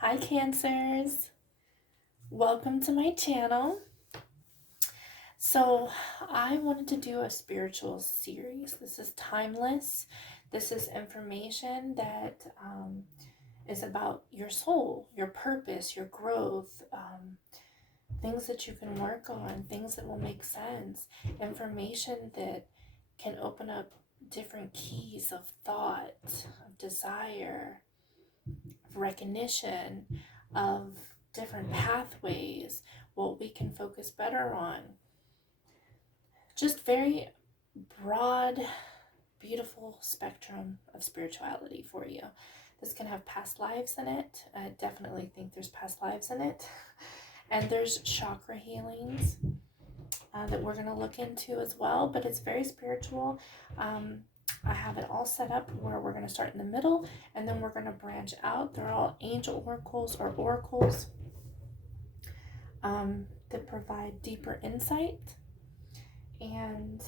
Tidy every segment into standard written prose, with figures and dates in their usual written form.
Hi Cancers, welcome to my channel. So I wanted to do a spiritual series. This is timeless. This is information that is about your soul, your purpose, your growth, things that you can work on, things that will make sense, information that can open up different keys of thought, of desire, of recognition, of different pathways, what we can focus better on. Just very broad, beautiful spectrum of spirituality for you. This can have past lives in it. I definitely think there's past lives in it. And there's chakra healings that we're going to look into as well, but it's very spiritual. I have it all set up where we're going to start in the middle and then we're going to branch out. They're all angel oracles or oracles that provide deeper insight. And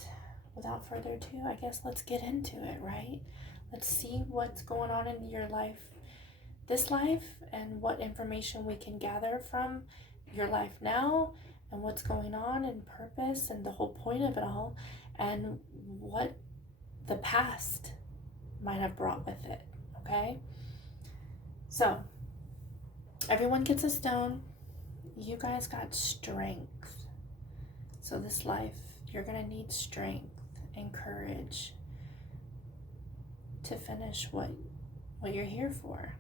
without further ado, I guess let's get into it, right? Let's see what's going on in your life, this life, and what information we can gather from your life now, and what's going on and purpose and the whole point of it all, and what the past might have brought with it, okay? So, everyone gets a stone. You guys got strength. So this life, you're going to need strength and courage to finish what you're here for.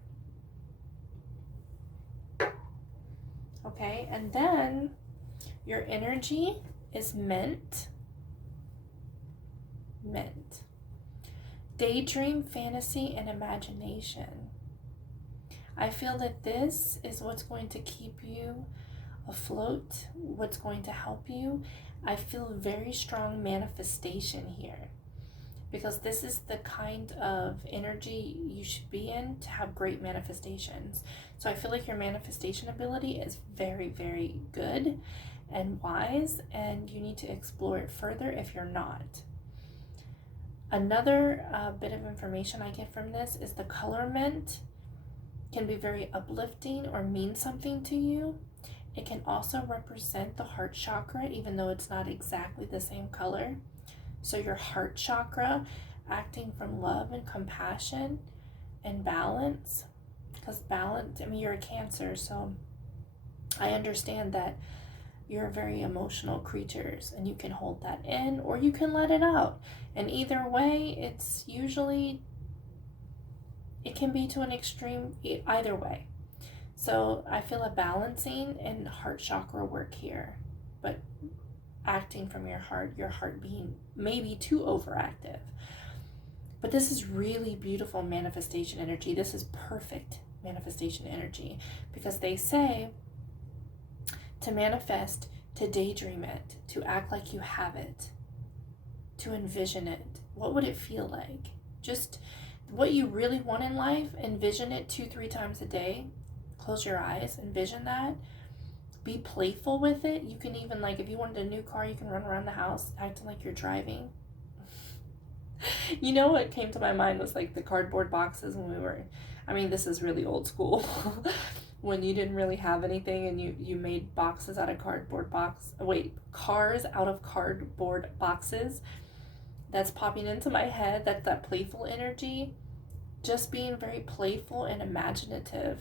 Okay, and then your energy is meant. Daydream, fantasy, and imagination. I feel that this is what's going to keep you afloat, what's going to help you. I feel very strong manifestation here because this is the kind of energy you should be in to have great manifestations. So I feel like your manifestation ability is very, very good and wise, and you need to explore it further if you're not. Another bit of information I get from this is the color mint can be very uplifting or mean something to you. It can also represent the heart chakra, even though it's not exactly the same color. So your heart chakra acting from love and compassion and balance. Because balance, I mean, you're a Cancer, so I understand that you're very emotional creatures and you can hold that in or you can let it out. And either way, it's usually, it can be to an extreme either way. So I feel a balancing and heart chakra work here, but acting from your heart being maybe too overactive. But this is really beautiful manifestation energy. This is perfect manifestation energy because they say to manifest, to daydream it, to act like you have it, to envision it. What would it feel like? Just what you really want in life, envision it 2-3 times a day. Close your eyes, envision that. Be playful with it. You can even, like, if you wanted a new car, you can run around the house acting like you're driving. You know what came to my mind was like the cardboard boxes when we were, I mean, this is really old school. When you didn't really have anything and you made boxes out of cars out of cardboard boxes. That's popping into my head. That's that playful energy. Just being very playful and imaginative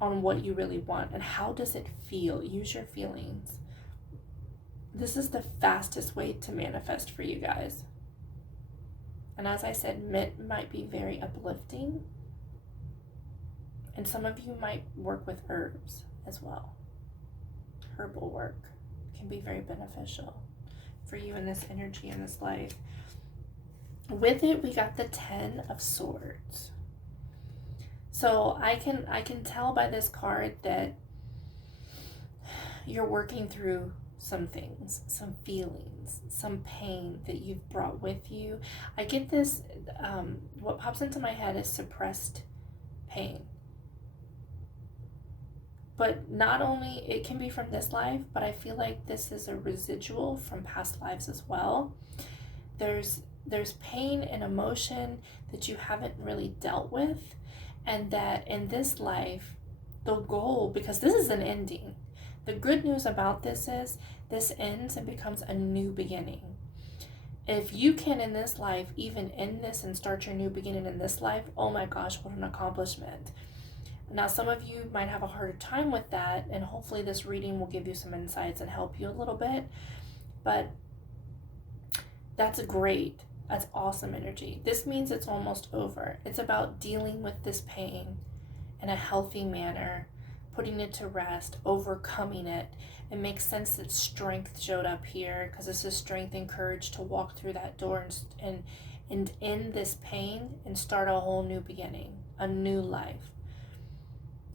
on what you really want and how does it feel. Use your feelings. This is the fastest way to manifest for you guys. And as I said, mint might be very uplifting. And some of you might work with herbs as well. Herbal work can be very beneficial for you in this energy, in this life. With it, we got the 10 of Swords. So I can tell by this card that you're working through some things, some feelings, some pain that you've brought with you. I get this, what pops into my head is suppressed pain. But not only, it can be from this life, but I feel like this is a residual from past lives as well. There's pain and emotion that you haven't really dealt with, and that in this life the goal, because this is an ending. The good news about this is this ends and becomes a new beginning. If you can in this life even end this and start your new beginning in this life, oh my gosh, what an accomplishment. Now, some of you might have a harder time with that, and hopefully this reading will give you some insights and help you a little bit. But that's great. That's awesome energy. This means it's almost over. It's about dealing with this pain in a healthy manner, putting it to rest, overcoming it. It makes sense that strength showed up here, because this is strength and courage to walk through that door and end this pain and start a whole new beginning, a new life.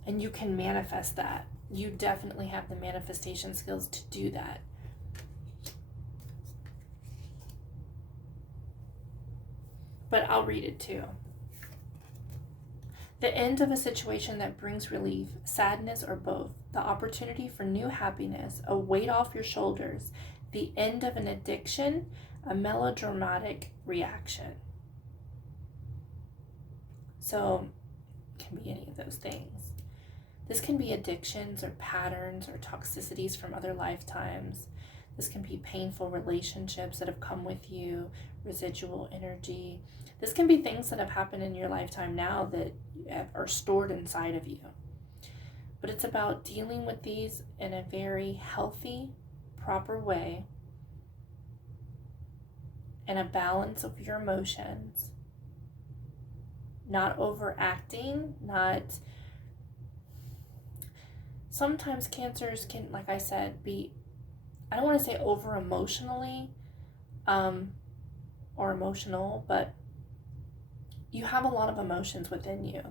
And you can manifest that. You definitely have the manifestation skills to do that. But I'll read it too. The end of a situation that brings relief, sadness, or both. The opportunity for new happiness, a weight off your shoulders. The end of an addiction, a melodramatic reaction. So, it can be any of those things. This can be addictions or patterns or toxicities from other lifetimes. This can be painful relationships that have come with you, residual energy. This can be things that have happened in your lifetime now that are stored inside of you. But it's about dealing with these in a very healthy, proper way, and a balance of your emotions. Not overacting, not... Sometimes cancers can, like I said, be, I don't want to say over emotionally or emotional, but you have a lot of emotions within you.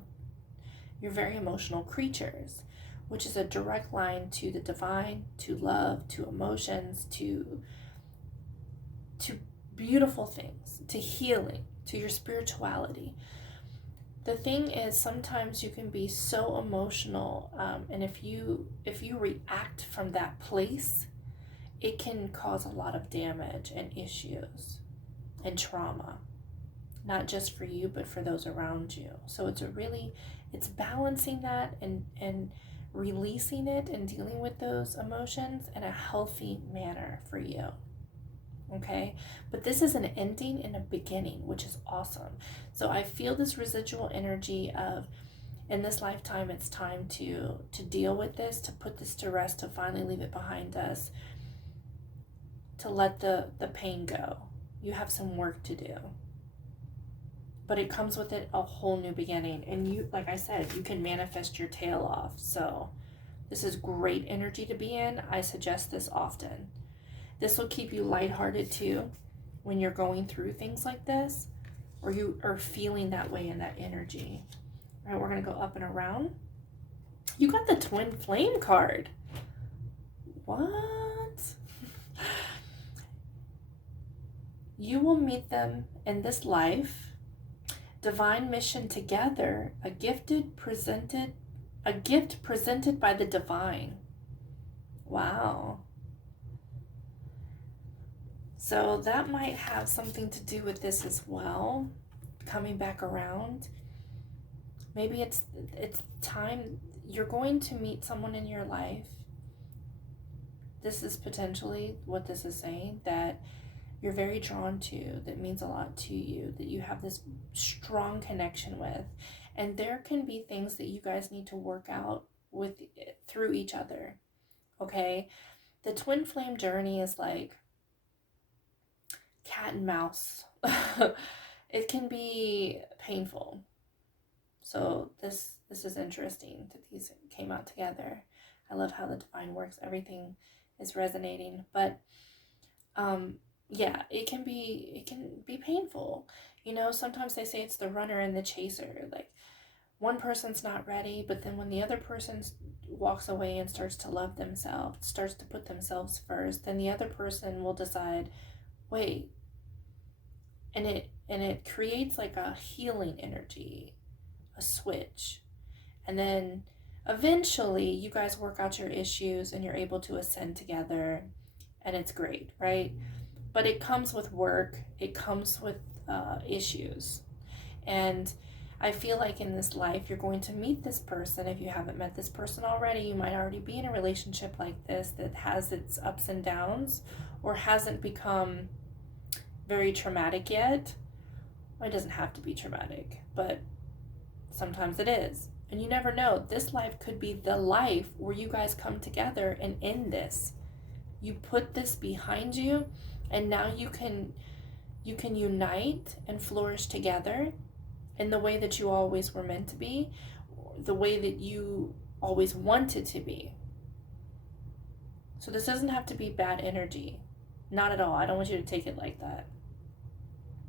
You're very emotional creatures, which is a direct line to the divine, to love, to emotions, to beautiful things, to healing, to your spirituality. The thing is, sometimes you can be so emotional, and if you react from that place, it can cause a lot of damage and issues and trauma, not just for you, but for those around you. So it's balancing that and releasing it and dealing with those emotions in a healthy manner for you. Okay, but this is an ending and a beginning, which is awesome. So I feel this residual energy of, in this lifetime, it's time to deal with this, to put this to rest, to finally leave it behind us, to let the pain go. You have some work to do, but it comes with it a whole new beginning. And you, like I said, you can manifest your tail off. So this is great energy to be in. I suggest this often. This will keep you lighthearted too when you're going through things like this, or you are feeling that way in that energy. All right, we're going to go up and around. You got the Twin Flame card. What? You will meet them in this life. Divine mission together. A gift presented by the divine. Wow. So that might have something to do with this as well, coming back around. Maybe it's time you're going to meet someone in your life. This is potentially what this is saying, that you're very drawn to, that means a lot to you, that you have this strong connection with. And there can be things that you guys need to work out with through each other. Okay? The twin flame journey is like cat and mouse. It can be painful. So this is interesting that these came out together. I love how the divine works. Everything is resonating. But yeah, it can be painful. You know, sometimes they say it's the runner and the chaser. Like, one person's not ready, but then when the other person walks away and starts to love themselves, starts to put themselves first, then the other person will decide, wait, and it creates like a healing energy, a switch. And then eventually you guys work out your issues and you're able to ascend together, and it's great, right? But it comes with work. It comes with issues. And I feel like in this life, you're going to meet this person. If you haven't met this person already, you might already be in a relationship like this that has its ups and downs, or hasn't become very traumatic yet. Well, it doesn't have to be traumatic, but sometimes it is. And you never know. This life could be the life where you guys come together and end this. You put this behind you, and now you can unite and flourish together in the way that you always were meant to be, the way that you always wanted to be. So this doesn't have to be bad energy. Not at all. I don't want you to take it like that.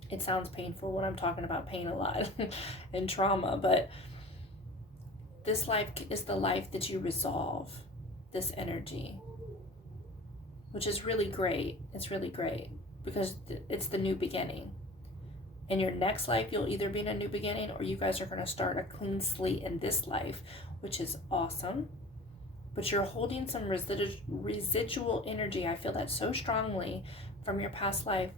It sounds painful when I'm talking about pain a lot and trauma, but this life is the life that you resolve this energy, which is really great. It's really great because it's the new beginning. In your next life, you'll either be in a new beginning or you guys are going to start a clean slate in this life, which is awesome. But you're holding some residual energy. I feel that so strongly from your past life,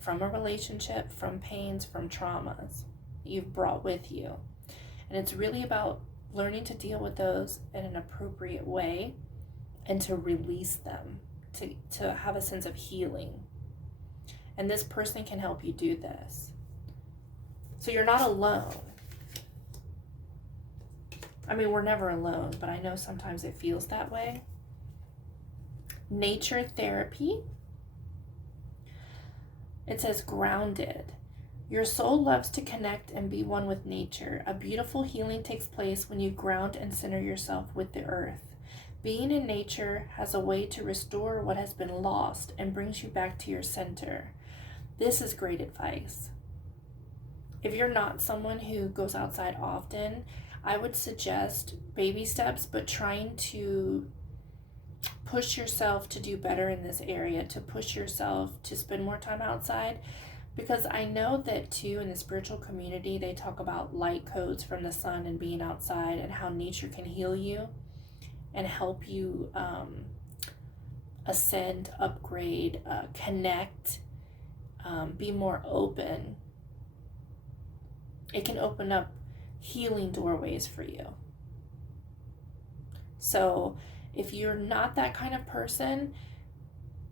from a relationship, from pains, from traumas that you've brought with you. And it's really about learning to deal with those in an appropriate way and to release them, to have a sense of healing. And this person can help you do this. So you're not alone. I mean, we're never alone, but I know sometimes it feels that way. Nature therapy. It says grounded. Your soul loves to connect and be one with nature. A beautiful healing takes place when you ground and center yourself with the earth. Being in nature has a way to restore what has been lost and brings you back to your center. This is great advice. If you're not someone who goes outside often, I would suggest baby steps, but trying to push yourself to do better in this area, to push yourself to spend more time outside. Because I know that too, in the spiritual community, they talk about light codes from the sun and being outside and how nature can heal you and help you ascend, upgrade, connect, be more open. It can open up healing doorways for you. So if you're not that kind of person,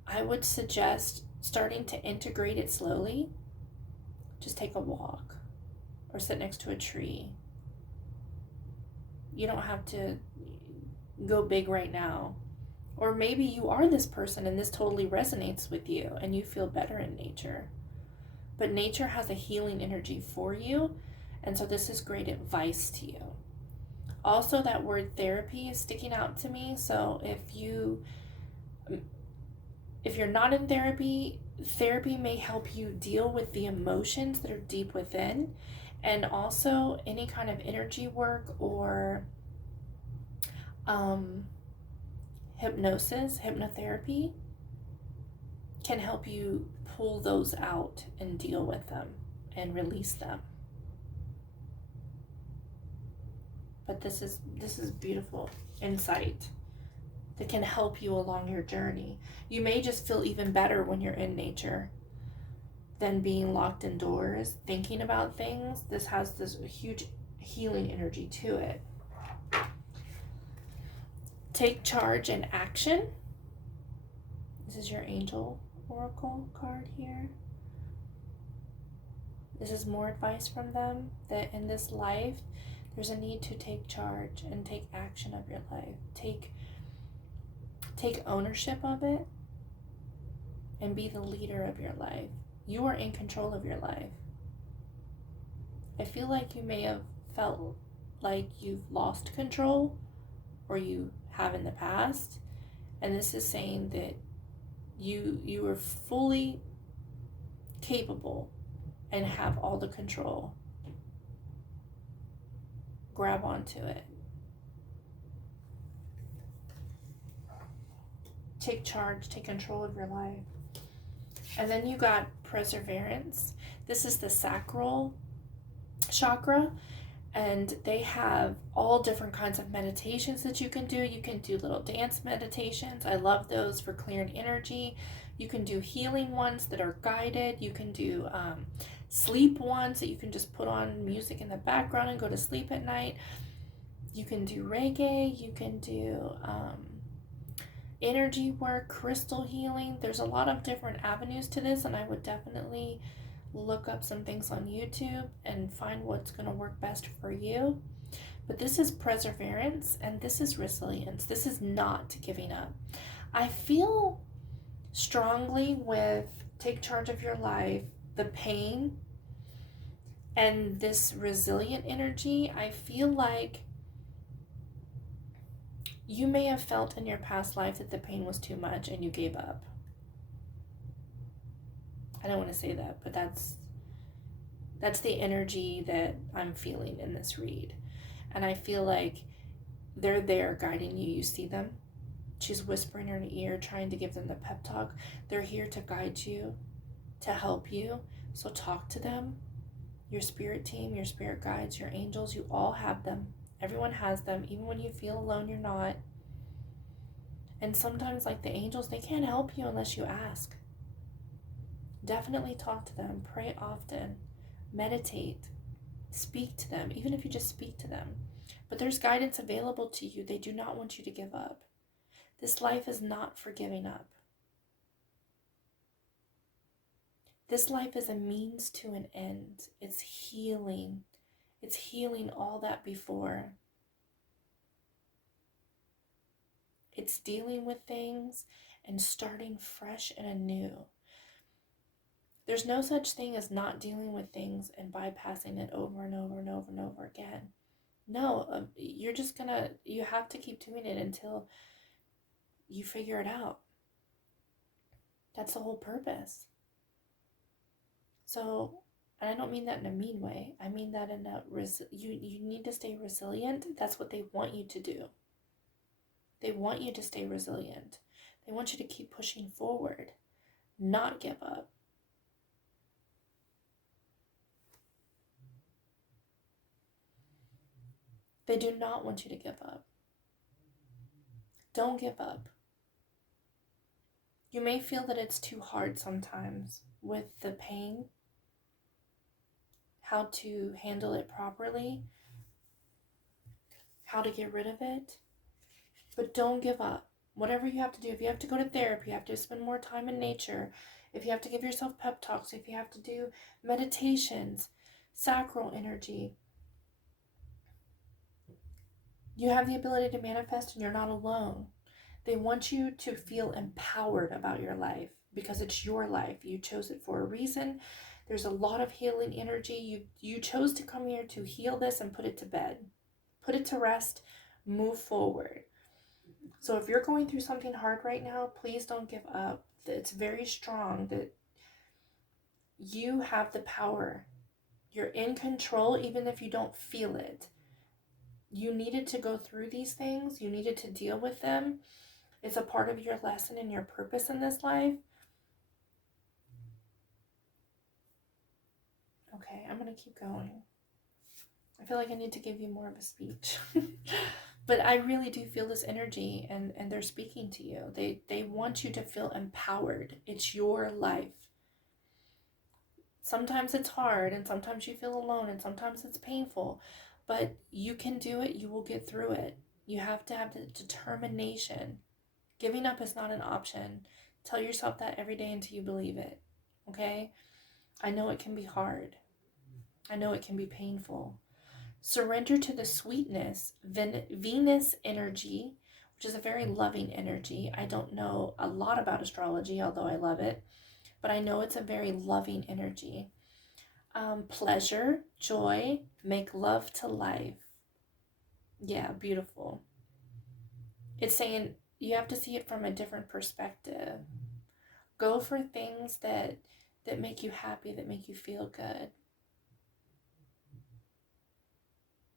I would suggest starting to integrate it slowly. Just take a walk or sit next to a tree. You don't have to go big right now. Or maybe you are this person and this totally resonates with you and you feel better in nature. But nature has a healing energy for you, and so this is great advice to you. Also, that word therapy is sticking out to me. So if you're not in therapy, therapy may help you deal with the emotions that are deep within, and also any kind of energy work or hypnotherapy can help you pull those out and deal with them and release them. But this is beautiful insight that can help you along your journey. You may just feel even better when you're in nature than being locked indoors, thinking about things. This has this huge healing energy to it. Take charge and action. This is your angel oracle card here. This is more advice from them that in this life, there's a need to take charge and take action of your life. Take ownership of it and be the leader of your life. You are in control of your life. I feel like you may have felt like you've lost control, or you have in the past, and this is saying that you are fully capable and have all the control. Grab onto it. Take charge, take control of your life. And then you got perseverance. This is the sacral chakra, and they have all different kinds of meditations that you can do. You can do little dance meditations. I love those for clearing energy. You can do healing ones that are guided. You can do sleep ones that you can just put on music in the background and go to sleep at night. You can do reggae, you can do energy work, crystal healing. There's a lot of different avenues to this, and I would definitely look up some things on YouTube and find what's going to work best for you. But this is perseverance and this is resilience. This is not giving up. I feel strongly with take charge of your life, the pain, and this resilient energy. I feel like you may have felt in your past life that the pain was too much and you gave up. I don't want to say that, but that's the energy that I'm feeling in this read. And I feel like they're there guiding you. You see them. She's whispering in her ear, trying to give them the pep talk. They're here to guide you, to help you. So talk to them. Your spirit team, your spirit guides, your angels, you all have them. Everyone has them. Even when you feel alone, you're not. And sometimes, like the angels, they can't help you unless you ask. Definitely talk to them. Pray often. Meditate. Speak to them, even if you just speak to them. But there's guidance available to you. They do not want you to give up. This life is not for giving up. This life is a means to an end. It's healing. It's healing all that before. It's dealing with things and starting fresh and anew. There's no such thing as not dealing with things and bypassing it over and over and over and over again. No, you have to keep doing it until you figure it out. That's the whole purpose. So, and I don't mean that in a mean way. I mean that in a, you need to stay resilient. That's what they want you to do. They want you to stay resilient. They want you to keep pushing forward, not give up. They do not want you to give up. Don't give up. You may feel that it's too hard sometimes with the pain, how to handle it properly, how to get rid of it, but don't give up. Whatever you have to do, if you have to go to therapy, you have to spend more time in nature, if you have to give yourself pep talks, if you have to do meditations, sacral energy, you have the ability to manifest and you're not alone. They want you to feel empowered about your life because it's your life. You chose it for a reason. There's a lot of healing energy. You chose to come here to heal this and put it to bed. Put it to rest. Move forward. So if you're going through something hard right now, please don't give up. It's very strong that you have the power. You're in control even if you don't feel it. You needed to go through these things. You needed to deal with them. It's a part of your lesson and your purpose in this life. Okay, I'm going to keep going. I feel like I need to give you more of a speech. But I really do feel this energy and they're speaking to you. They want you to feel empowered. It's your life. Sometimes it's hard and sometimes you feel alone and sometimes it's painful. But you can do it. You will get through it. You have to have the determination. Giving up is not an option. Tell yourself that every day until you believe it. Okay? I know it can be hard. I know it can be painful. Surrender to the sweetness, Venus energy, which is a very loving energy. I don't know a lot about astrology, although I love it. But I know it's a very loving energy. Pleasure, joy, make love to life. Yeah, beautiful. It's saying you have to see it from a different perspective. Go for things that make you happy, that make you feel good.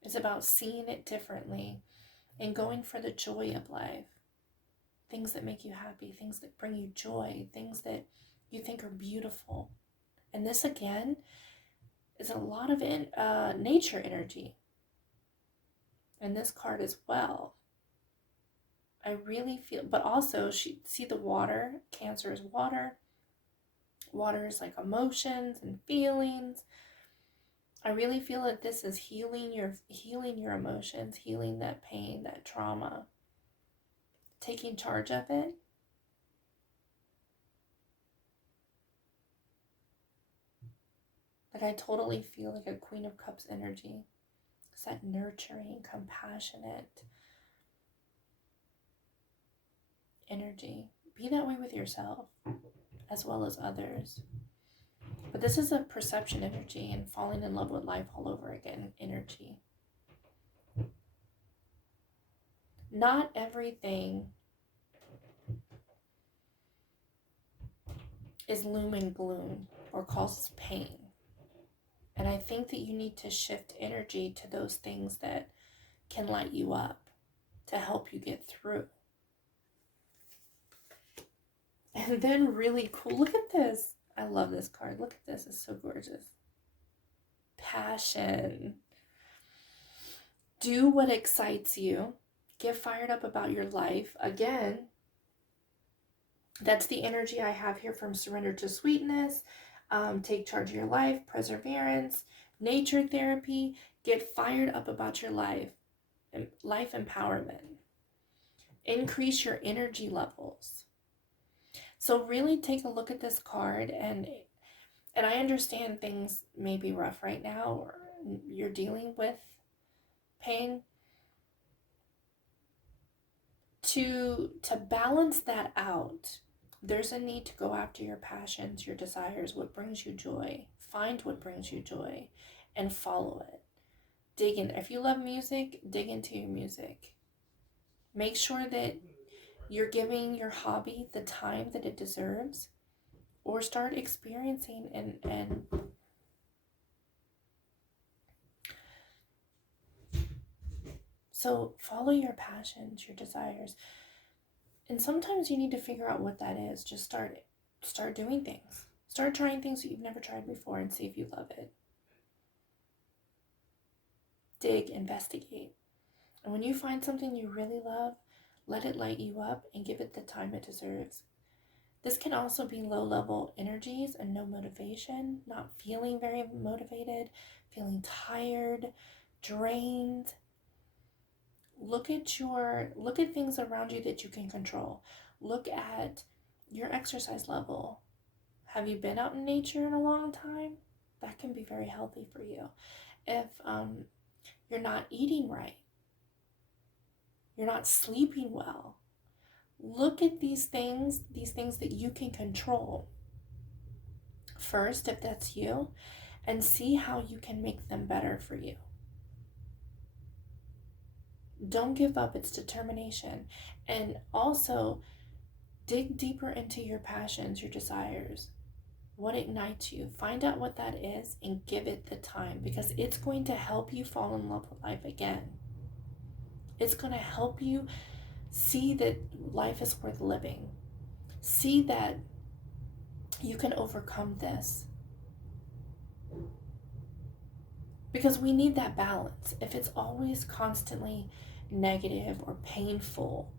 It's about seeing it differently and going for the joy of life. Things that make you happy, things that bring you joy, things that you think are beautiful. And this again is a lot of nature energy. And this card as well. I really feel, but also see the water. Cancer is water. Water is like emotions and feelings. I really feel that this is healing your emotions, healing that pain, that trauma, taking charge of it. Like I totally feel like a Queen of Cups energy. It's that nurturing, compassionate energy. Be that way with yourself as well as others. But this is a perception energy and falling in love with life all over again energy. Not everything is gloom and gloom or causes pain. And I think that you need to shift energy to those things that can light you up to help you get through. And then really cool, look at this. I love this card. Look at this. It's so gorgeous. Passion. Do what excites you. Get fired up about your life. Again, that's the energy I have here from Surrender to Sweetness. Take charge of your life. Perseverance. Nature therapy. Get fired up about your life. Life empowerment. Increase your energy levels. So really take a look at this card, and I understand things may be rough right now, or you're dealing with pain. To balance that out, there's a need to go after your passions, your desires, what brings you joy. Find what brings you joy and follow it. Dig in. If you love music, dig into your music. Make sure that you're giving your hobby the time that it deserves, or start experiencing and so follow your passions, your desires. And sometimes you need to figure out what that is. Just start doing things. Start trying things that you've never tried before and see if you love it. Dig, investigate. And when you find something you really love, let it light you up and give it the time it deserves. This can also be low-level energies and no motivation, not feeling very motivated, feeling tired, drained. Look at things around you that you can control. Look at your exercise level. Have you been out in nature in a long time? That can be very healthy for you. If you're not eating right, you're not sleeping well, look at these things that you can control first, if that's you, and see how you can make them better for you. Don't give up. It's determination. And also dig deeper into your passions, your desires, what ignites you. Find out what that is and give it the time, because it's going to help you fall in love with life again. It's going to help you see that life is worth living. See that you can overcome this. Because we need that balance. If it's always constantly negative or painful,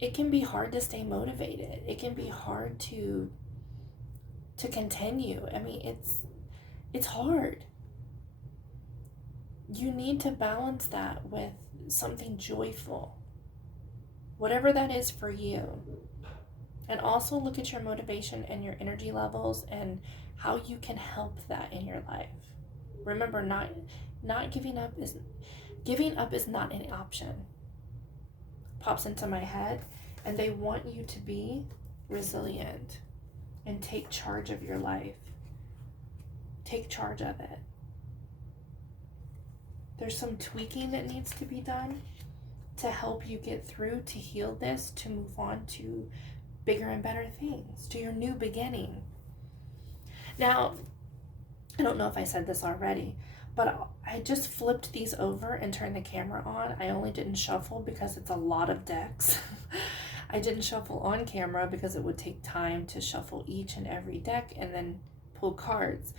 it can be hard to stay motivated. It can be hard to continue. I mean, it's hard. You need to balance that with something joyful, whatever that is for you. And also look at your motivation and your energy levels and how you can help that in your life. Remember, not giving up is not an option. Pops into my head, and they want you to be resilient and take charge of your life. Take charge of it. There's some tweaking that needs to be done to help you get through, to heal this, to move on to bigger and better things, to your new beginning. Now, I don't know if I said this already, but I just flipped these over and turned the camera on. I only didn't shuffle because it's a lot of decks. I didn't shuffle on camera because it would take time to shuffle each and every deck and then pull cards.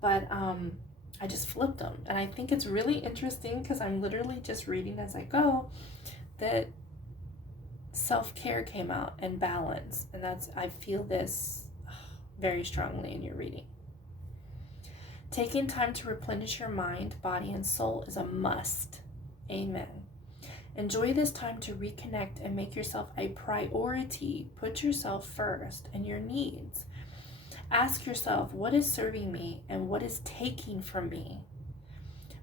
But I just flipped them. And I think it's really interesting because I'm literally just reading as I go that self-care came out and balance. And I feel this very strongly in your reading. Taking time to replenish your mind, body, and soul is a must. Amen. Enjoy this time to reconnect and make yourself a priority. Put yourself first and your needs. Ask yourself, what is serving me and what is taking from me?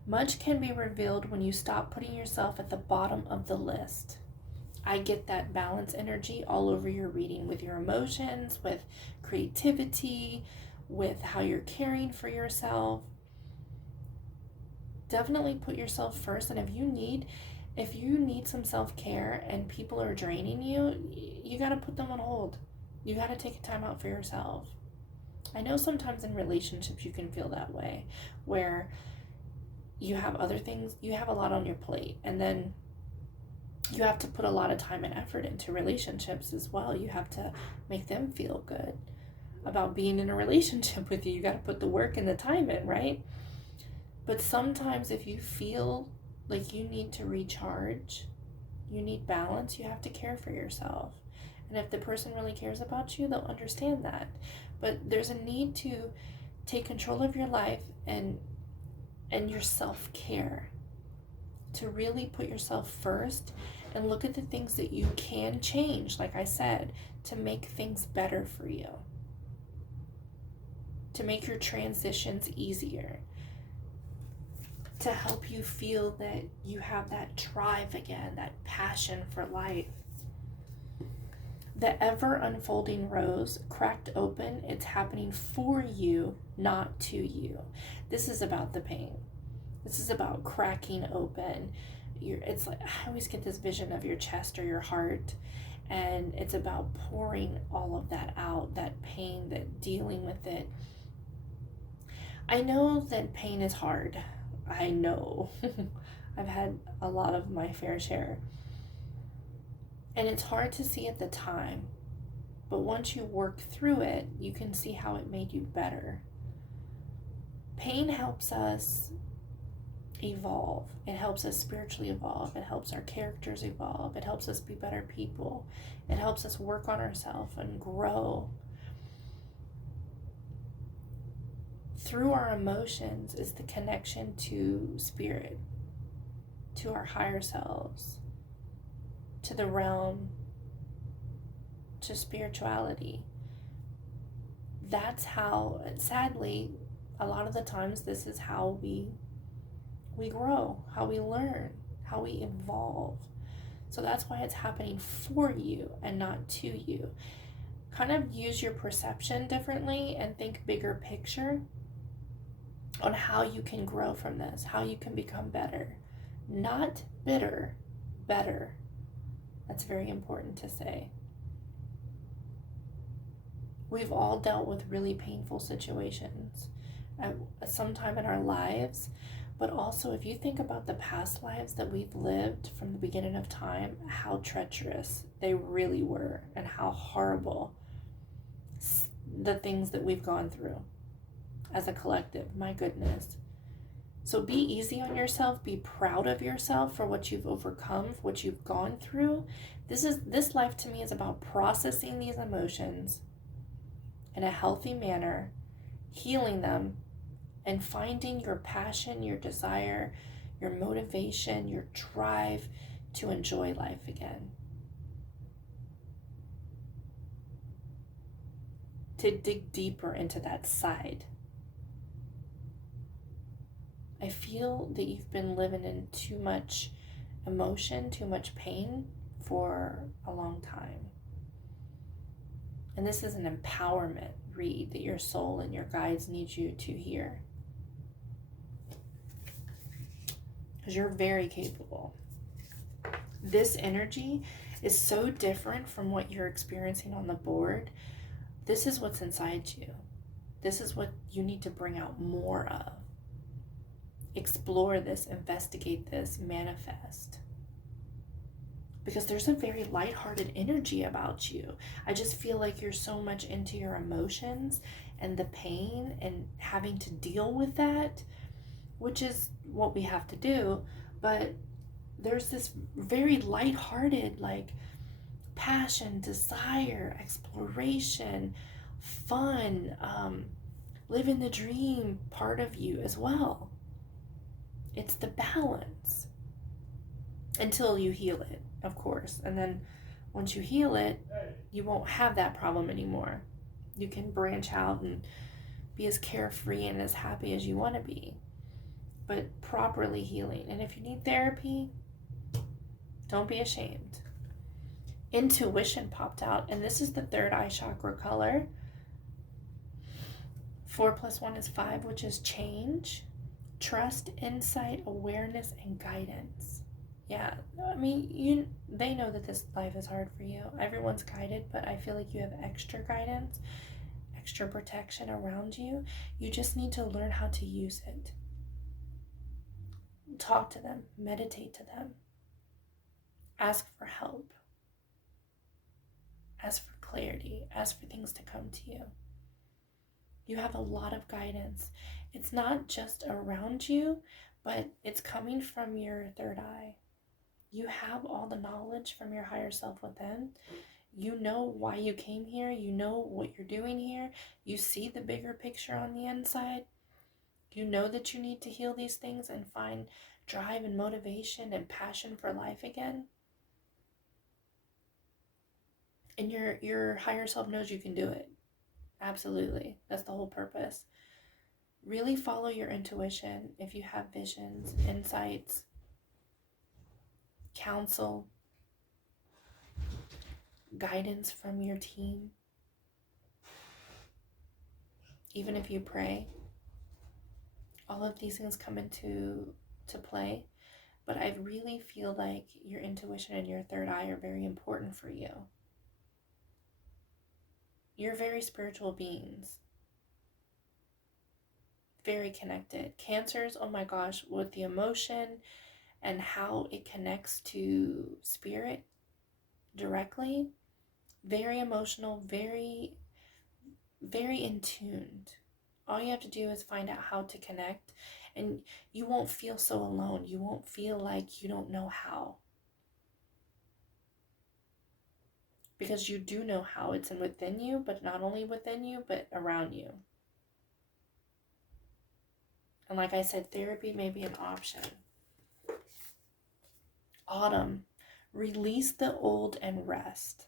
Much can be revealed when you stop putting yourself at the bottom of the list. I get that balance energy all over your reading, with your emotions, with creativity, with how you're caring for yourself. Definitely put yourself first, and if you need some self-care and people are draining you, you got to put them on hold. You got to take a time out for yourself. I know sometimes in relationships you can feel that way, where you have other things, you have a lot on your plate, and then you have to put a lot of time and effort into relationships as well. You have to make them feel good about being in a relationship with you. You got to put the work and the time in, right? But sometimes if you feel like you need to recharge, you need balance, you have to care for yourself. And if the person really cares about you, they'll understand that. But there's a need to take control of your life and your self-care, to really put yourself first and look at the things that you can change, like I said, to make things better for you, to make your transitions easier, to help you feel that you have that drive again, that passion for life. The ever unfolding rose, cracked open, it's happening for you, not to you. This is about the pain. This is about cracking open. It's like, I always get this vision of your chest or your heart, and it's about pouring all of that out, that pain, that dealing with it. I know that pain is hard. I know. I've had a lot of my fair share. And it's hard to see at the time, but once you work through it, you can see how it made you better. Pain helps us evolve. It helps us spiritually evolve. It helps our characters evolve. It helps us be better people. It helps us work on ourselves and grow. Through our emotions is the connection to spirit, to our higher selves, to the realm, to spirituality. That's how, sadly, a lot of the times this is how we grow, how we learn, how we evolve. So that's why it's happening for you and not to you. Kind of use your perception differently and think bigger picture on how you can grow from this, how you can become better. Not bitter, better. That's very important to say. We've all dealt with really painful situations at some time in our lives, but also if you think about the past lives that we've lived from the beginning of time, how treacherous they really were and how horrible the things that we've gone through as a collective. My goodness. So be easy on yourself, be proud of yourself for what you've overcome, for what you've gone through. This life to me is about processing these emotions in a healthy manner, healing them, and finding your passion, your desire, your motivation, your drive to enjoy life again. To dig deeper into that side. I feel that you've been living in too much emotion, too much pain for a long time. And this is an empowerment read that your soul and your guides need you to hear. Because you're very capable. This energy is so different from what you're experiencing on the board. This is what's inside you. This is what you need to bring out more of. Explore this, investigate this, manifest. Because there's a very lighthearted energy about you. I just feel like you're so much into your emotions and the pain and having to deal with that, which is what we have to do. But there's this very lighthearted, like, passion, desire, exploration, fun, living the dream part of you as well. It's the balance until you heal it, of course. And then once you heal it, you won't have that problem anymore. You can branch out and be as carefree and as happy as you want to be, but properly healing. And if you need therapy, don't be ashamed. Intuition popped out, and this is the third eye chakra color. 4 + 1 is 5, which is change, trust, insight, awareness, and guidance. Yeah, I mean, they know that this life is hard for you. Everyone's guided, but I feel like you have extra guidance, extra protection around you. You just need to learn how to use it. Talk to them, meditate to them, ask for help, ask for clarity, ask for things to come to you. You have a lot of guidance. It's not just around you, but it's coming from your third eye. You have all the knowledge from your higher self within. You know why you came here. You know what you're doing here. You see the bigger picture on the inside. You know that you need to heal these things and find drive and motivation and passion for life again. And your higher self knows you can do it. Absolutely. That's the whole purpose. Really follow your intuition. If you have visions, insights, counsel, guidance from your team, even if you pray, all of these things come into play. But I really feel like your intuition and your third eye are very important for you. You're very spiritual beings, very connected. Cancers, oh my gosh, with the emotion and how it connects to spirit directly, very emotional, very, very in tuned. All you have to do is find out how to connect, and you won't feel so alone. You won't feel like you don't know how. Because you do know how. It's within you, but not only within you, but around you. And like I said, therapy may be an option. Autumn, release the old and rest.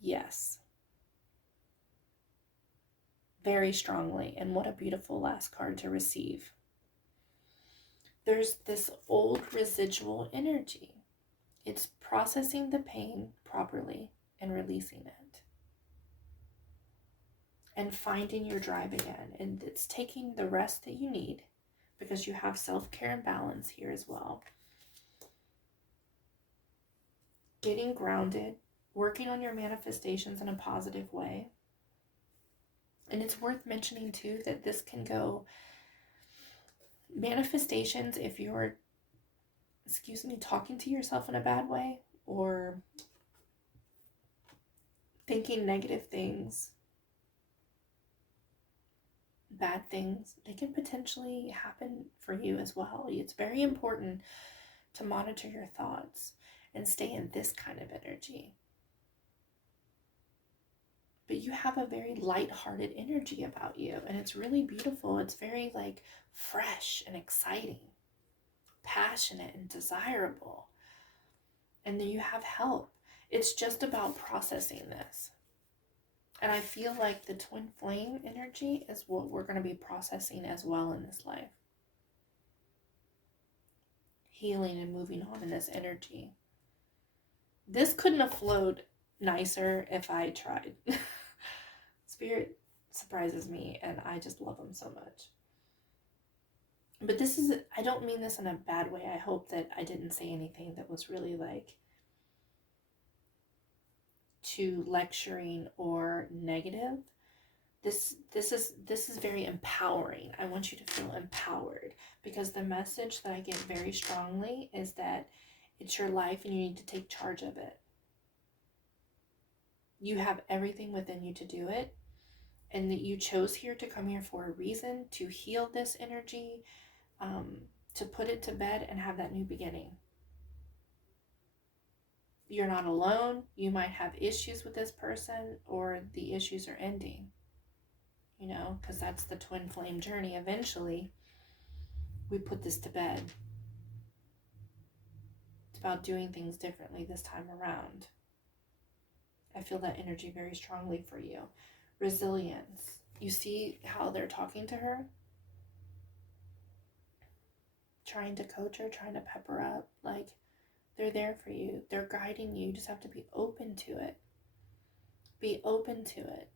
Yes. Very strongly. And what a beautiful last card to receive. There's this old residual energy. It's processing the pain properly and releasing it. And finding your drive again. And it's taking the rest that you need, because you have self-care and balance here as well. Getting grounded, working on your manifestations in a positive way. And it's worth mentioning too that this can go manifestations if you're, talking to yourself in a bad way or thinking negative things, bad things, they can potentially happen for you as well. It's very important to monitor your thoughts and stay in this kind of energy. But you have a very light-hearted energy about you, and it's really beautiful. It's very like fresh and exciting, passionate and desirable. And then you have help. It's just about processing this. And I feel like the twin flame energy is what we're going to be processing as well in this life. Healing and moving on in this energy. This couldn't have flowed nicer if I tried. Spirit surprises me, and I just love them so much. But this is, I don't mean this in a bad way. I hope that I didn't say anything that was really like too lecturing or negative. This is very empowering. I want you to feel empowered, because the message that I get very strongly is that it's your life and you need to take charge of it. You have everything within you to do it, and that you chose here to come here for a reason, to heal this energy, to put it to bed and have that new beginning. You're not alone. You might have issues with this person, or the issues are ending, you know, because that's the twin flame journey. Eventually, we put this to bed. It's about doing things differently this time around. I feel that energy very strongly for you. Resilience. You see how they're talking to her? Trying to coach her, trying to pep her up. Like, they're there for you. They're guiding you. You just have to be open to it. Be open to it.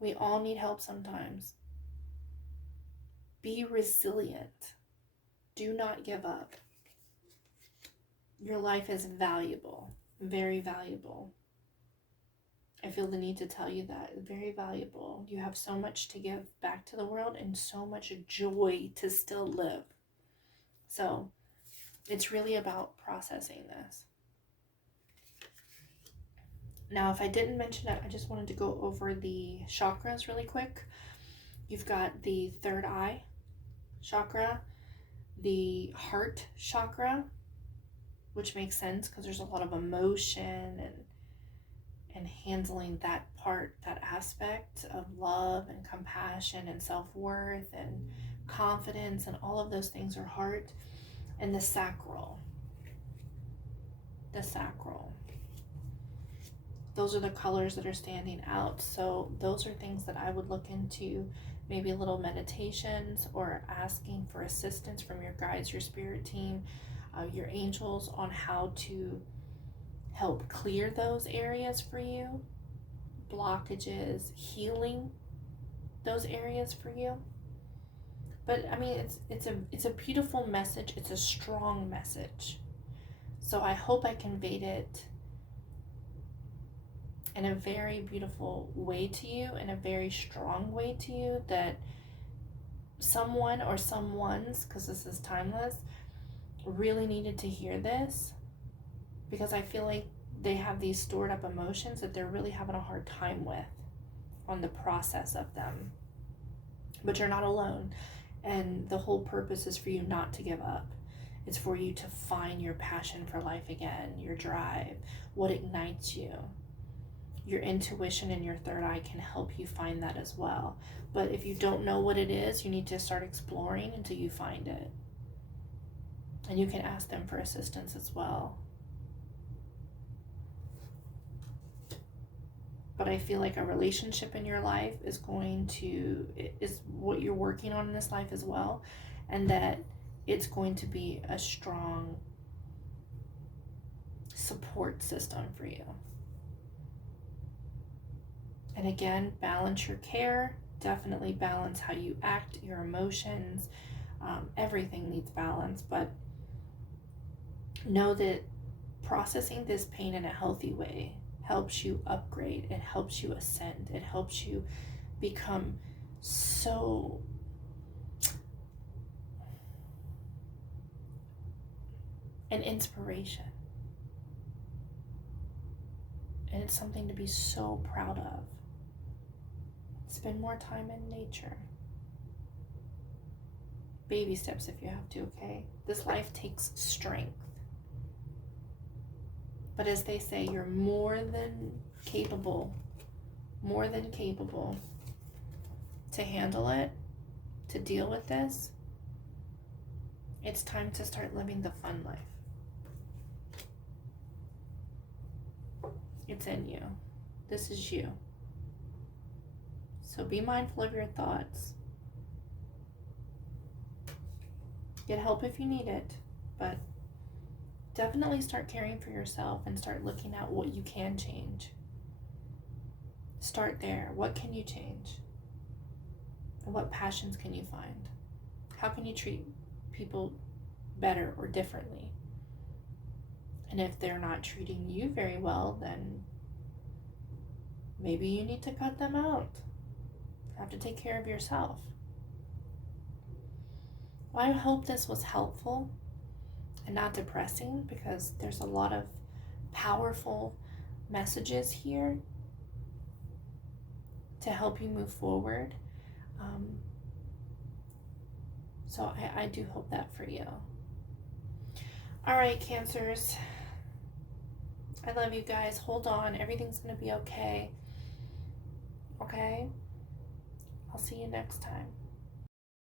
We all need help sometimes. Be resilient. Do not give up. Your life is valuable. Very valuable. I feel the need to tell you that. Very valuable. You have so much to give back to the world and so much joy to still live. So it's really about processing this. Now, if I didn't mention it, I just wanted to go over the chakras really quick. You've got the third eye chakra, the heart chakra, which makes sense because there's a lot of emotion and handling that part, that aspect of love and compassion and self-worth and confidence, and all of those things are heart. And the sacral. Those are the colors that are standing out. So those are things that I would look into, maybe little meditations or asking for assistance from your guides, your spirit team, your angels, on how to help clear those areas for you, blockages, healing those areas for you. But I mean, it's a beautiful message. It's a strong message. So I hope I conveyed it in a very beautiful way to you, in a very strong way to you, that someone or someone's, because this is timeless, really needed to hear this, because I feel like they have these stored up emotions that they're really having a hard time with on the process of them. But you're not alone, and the whole purpose is for you not to give up. It's for you to find your passion for life again, your drive, what ignites you. Your intuition and your third eye can help you find that as well. But if you don't know what it is, you need to start exploring until you find it. And you can ask them for assistance as well. But I feel like a relationship in your life is what you're working on in this life as well. And that it's going to be a strong support system for you. And again, balance your care. Definitely balance how you act, your emotions. Everything needs balance. But know that processing this pain in a healthy way helps you upgrade. It helps you ascend. It helps you become so an inspiration. And it's something to be so proud of. Spend more time in nature. Baby steps if you have to, okay? This life takes strength. But as they say, you're more than capable to handle it, to deal with this. It's time to start living the fun life. It's in you. This is you. So be mindful of your thoughts. Get help if you need it, but definitely start caring for yourself and start looking at what you can change. Start there. What can you change? And what passions can you find? How can you treat people better or differently? And if they're not treating you very well, then maybe you need to cut them out. You have to take care of yourself. Well, I hope this was helpful and not depressing, because there's a lot of powerful messages here to help you move forward. So I do hope that for you. All right, Cancers. I love you guys. Hold on. Everything's going to be okay. Okay? I'll see you next time.